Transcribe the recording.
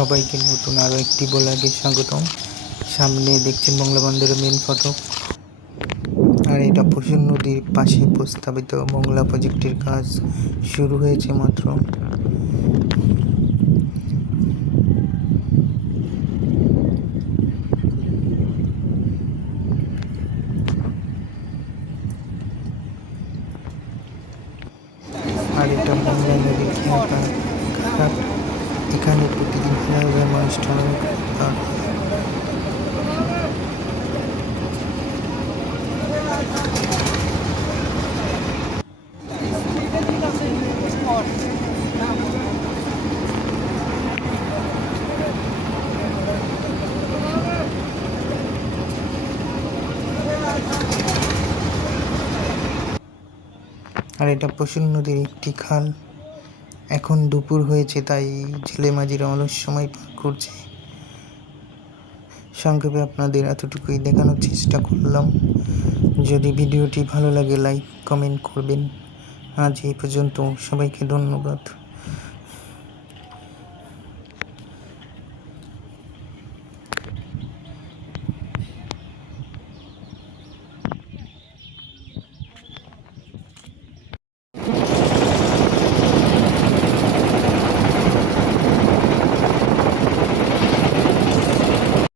সবাইকে নতুন আরও একটি ব্লগে স্বাগতম। সামনে দেখছেন মংলা বন্দরের মেন ফটক, আর এটা পশুর নদীর পাশে প্রস্তাবিত মংলা প্রজেক্টের কাজ শুরু হয়েছে মাত্র। আর এটা মংলা নদীর ঘাট। এখানে প্রতিদিন হাজার মানুষ টানা পার হয়। আর এটা পশুর নদীর একটি খাল। এখন দুপুর হয়েছে, তাই জেলে মাঝিরা অলস সময় পার করছে। সংক্ষেপে আপনাদের এতটুকুই দেখানোর চেষ্টা করলাম। যদি ভিডিওটি ভালো লাগে লাইক কমেন্ট করবেন। আজ এই পর্যন্ত, সবাইকে ধন্যবাদ।